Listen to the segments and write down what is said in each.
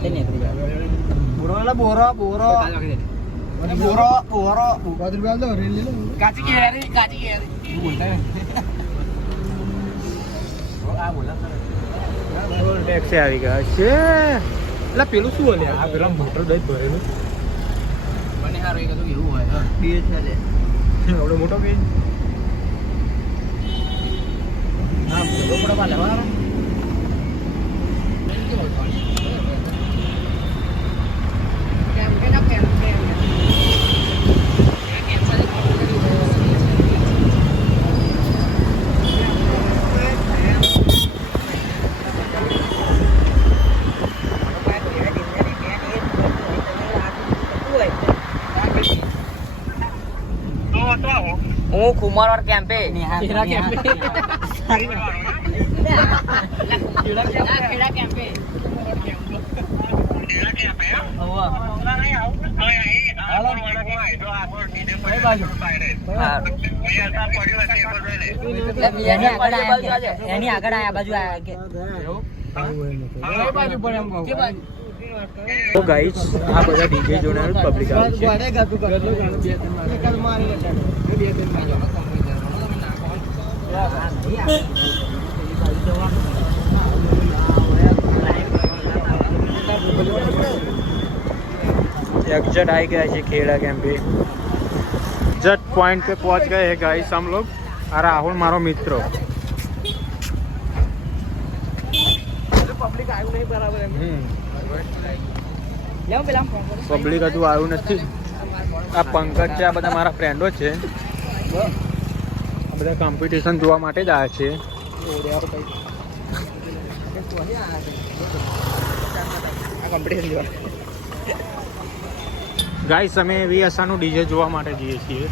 રાતે નીકળી જાય બોરો એટલે બોરો બોરો બોરો બોરો બાજુ બાજુ રેલી લો કાચી કેરી બોલતા આ બોલા ટેક્સી આવી ગયા છે એટલે પેલું શું હોય આ પેલા મોટર દઈ ભરેલું મને સારું એક હતું એવું હોય બે છે લે આવડો મોટો કે હા બોલો પડવા લેવા હું કુમારવાડ કેમ્પે ખેડા કેમ્પે ખેડા કેમ્પે એની આગળ આયા બાજુ તો ગાઈસ આ બધા ડીજે જોનાર પબ્લિક આવે છે एग्जिट आ गया है खेड़ा कैंप पे जट पॉइंट पे पहुंच गए हैं गाइस हम लोग और राहुल मारो मित्र પબ્લિક આવ્યું નહીં બરાબર એમ પબ્લિક હજુ આવ્યું નથી આ પંકજ છે આ બધા મારા ફ્રેન્ડો છે બધા કોમ્પિટિશન જોવા માટે જ આવ્યા છે ગાઈસ અમે વીએસઆરનું ડીજે જોવા માટે જઈએ છીએ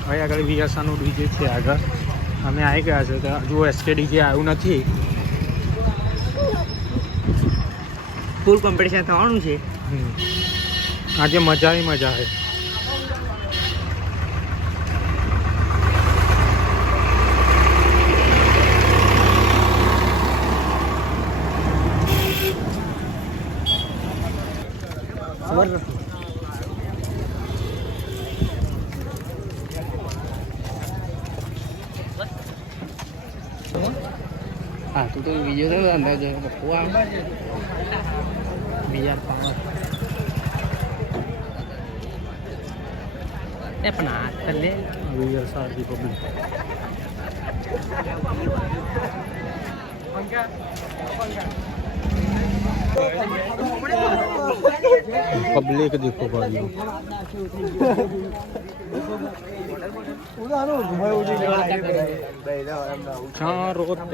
હવે આગળ વીએસઆરનું ડીજે છે આગળ અમે આવી ગયા છે તો હજુ એસકે ડીજે આવ્યું નથી ફૂલ કોમ્પિટિશન થવાનું છે આજે મજા આવે હા તું તો વિડીયો તો અંદર જો બકવા બીજા પાવર એ પણ આ તલે વીએસઆર દી पब्लिक देखो भाई चारों तरफ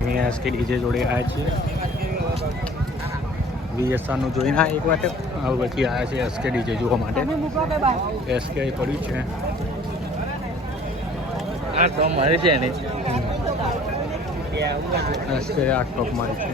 मैं के डीजे जोड़े आया छे વીએસઆર નું જોઈને એક વાત હવે પછી આવ્યા છે એસકે ડીજે જોવા માટે એસકે પડ્યું છે આ તો મારે છે ને એસકે આ ટોપ મારી છે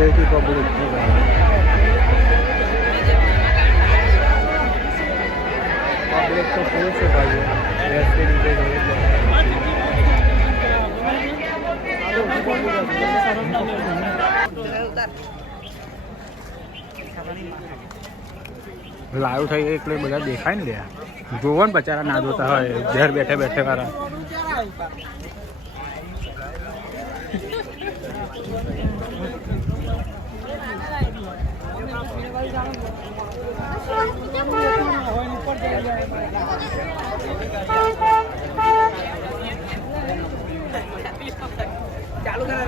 જેથી પબ્લિક છે ભાઈ. પબ્લિક તો ફૂલ છે ભાઈ. એસકે ડીજે લાઈવ થઈ ગઈ એટલે બધા દેખાય ને લ્યા. જોવો ને બચારા ના જોતા હોય ઘર બેઠે બેઠે વાળા. ચાલુ કરા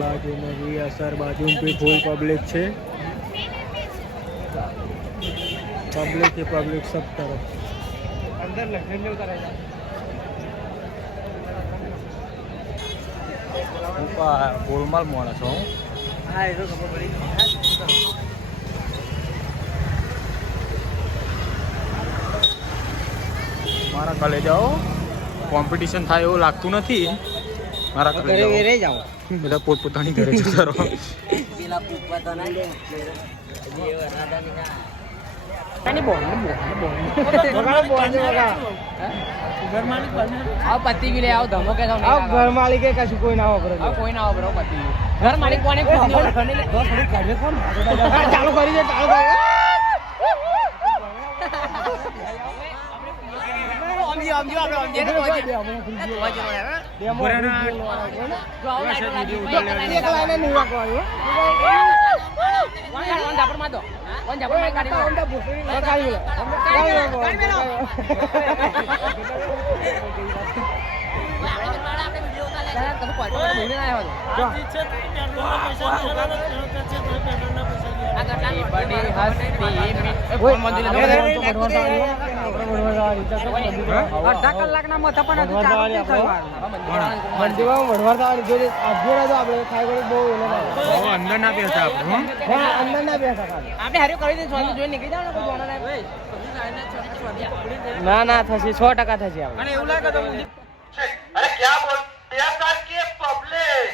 बाजू में भी असर बाजू पे फुल पब्लिक છે. पब्लिक ही पब्लिक सब तरफ અંદર લખેલું ઉતારે ગોલમાલ માણસ હું. હા એ તો ખબર પડી. મારા કાલે જાઓ કોમ્પિટિશન થાય એવું લાગતું નથી. મારા કાલે ઘરે જાઓ બધા પોતપોતાની ઘરે જતા રહો. પેલા પૂછવા ના લે પતિ ગયું આવો ધમો કે ઘર માલિક કશું કોઈ ના વાપરો કોઈ ના વાપરો પતિ ઘર માલિક કોને ચાલુ કરી દે ચાલુ કરી અડધા કલાકના મથા પણ અંદર ના બેસતા અંદર ના બેસા આપણે હારે કરી દે જોઈ નીકળી જાવ ના ના થશે 100% થશે આપણે એવું લાગે તો અરે ક્યાં બોલ યાર કે પબ્લિક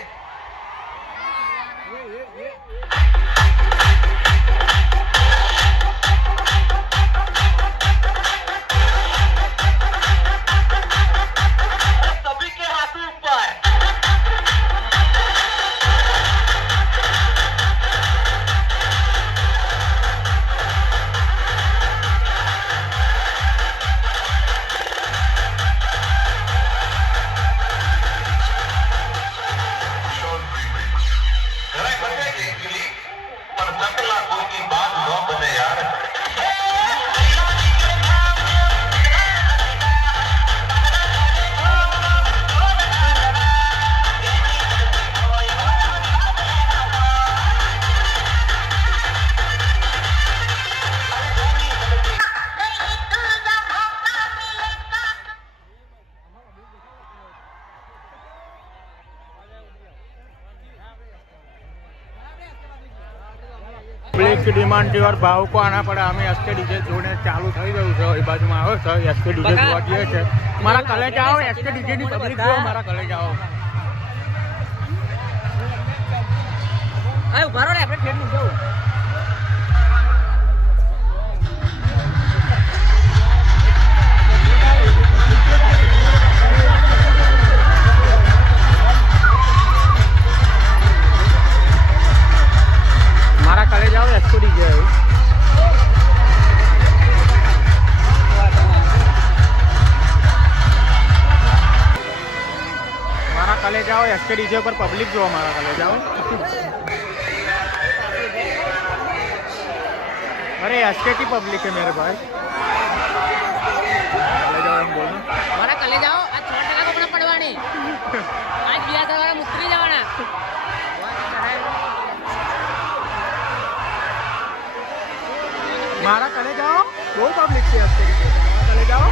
की डिमांड थी और भाव को आना पड़ा. हमें एसके डीजे जोड़ने चालू થઈ ગયું છે. એ બાજુમાં આવો સર એસકે ડીજે જોવા જઈએ છે. મારા કલે જાઓ એસકે ડીજે ની પબ્લિક જો મારા કલે જાઓ. આ ઉભા રહો ને આપણે ફેર ની જવું મારા કલે જાઓ એસકે ડીજે कले जाओ एसके डीजे पर पब्लिक जो हमारा कले जाओ. अरे एसके की पब्लिक है मेरे भाई. कले जाओ हम बोलना हमारा कले जाओ आज 100% कपड़ा पड़वानी आज बिया सवारा मुस्त्री जवाना मारा कले जाओ वो पब्लिक से एसके डीजे कले जाओ.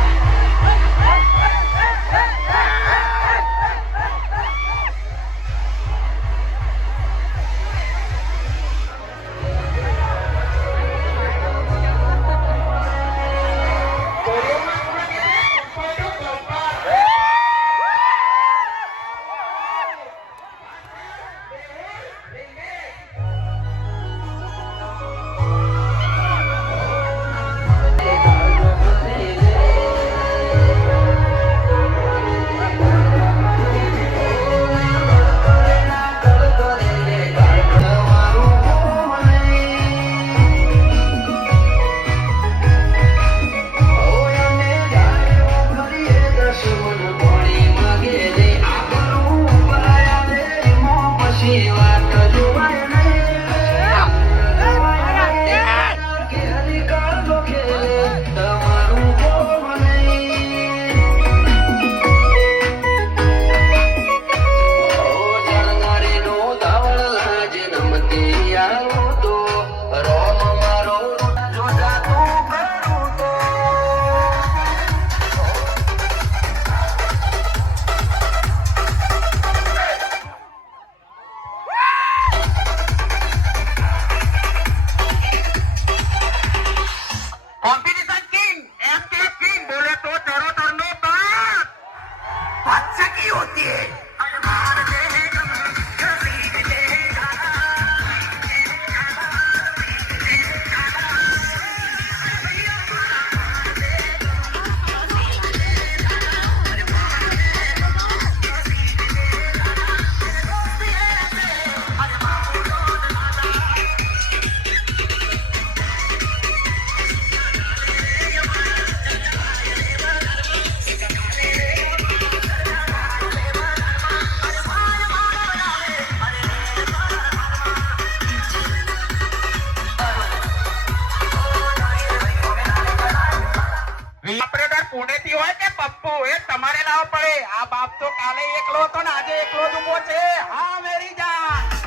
તો ને આજે એકલો જ ઊભો છે હા મેરી જાન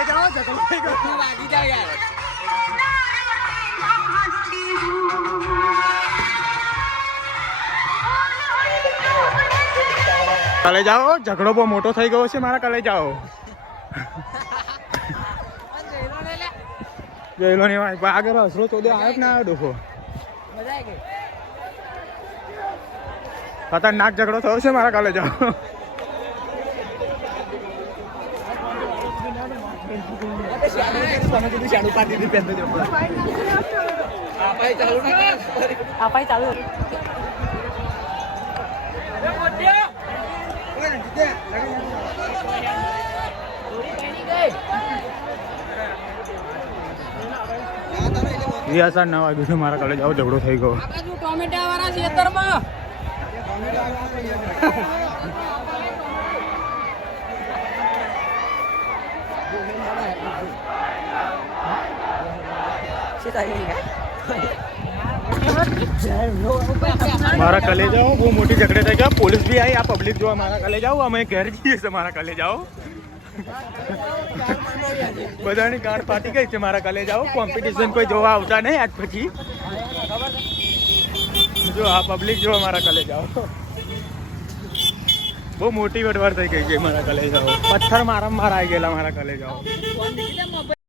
કલે જાઓ ઝઘડો થઈ ગયો વાગી જાય યાર. કલે જાઓ ઝઘડો બહુ મોટો થઈ ગયો છે મારા કલે જાઓ જોઈ લો ને આગળ હસરો ચોદે આવ્યો કે ના આવ્યો ડોફો મજા આવી ગઈ. ખતરનાક ઝઘડો થયો છે મારા કલે જાઓ આપાઈ ચાલુ. રિયાસા 9 વાગ્યું છે મારા કલે જાઓ ઝઘડો થઈ ગયો ટોમેટા વાળા ખેતરમાં મારા કલે જાઓ બહુ મોટી ઝઘડે થઈ ગયા પોલીસ બી આવી આ પબ્લિક જોવા મારા કલે જાઓ અમે ઘેર જઈએ છીએ મારા કલે જાઓ બધાની ગાંઠ ફાટી ગઈ છે મારા કલે જાઓ કોમ્પિટિશન કોઈ જોવા આવતા નહીં આજ પછી જો આ પબ્લિક જોવા મારા કલે જાઓ બહુ મોટી વડવાર થઈ ગઈ છે મારા કલે જાઓ પથ્થર મારા આવી ગયેલા મારા કલે જાઓ